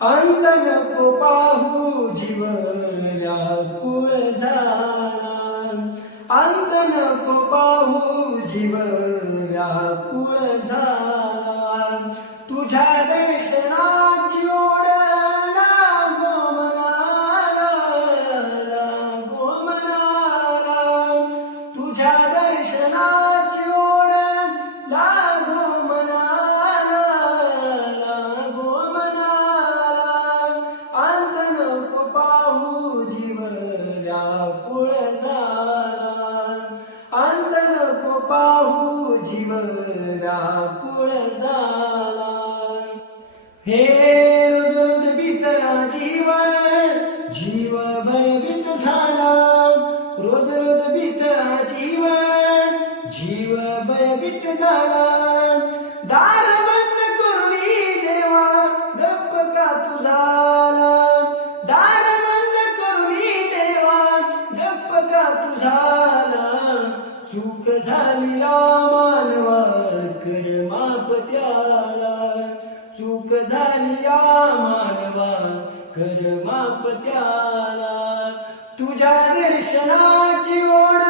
अंत नको पाहू जीव व्याकुळ झाला, अंत नको पाहू जीव व्याकुळ झाला. तुझ्या दर्शनाची ओढ लागो मनाला, लागो मनाला. तुझ्या दर्शनाची ओढ लागो मनाला, लागो मनाला. अंत नको पाहू जीव व्याकुळ झाला, अंत नको पाहू जीव व्याकुळ झाला. हे रोज रोज बीतला जीव, जीव भयभीत झाला. रोज रोज बीतला जीव, जीव भयभीत झाला. दार बंद करुणी देवा गप्प का तू झाला, दार बंद करुणी देवा गप्प का तू झाला. चूक झाली या मानवा कर माफ त्याला, चूक झाली या मानवा कर माफ त्याला. तुझ्या दर्शनाची ओढ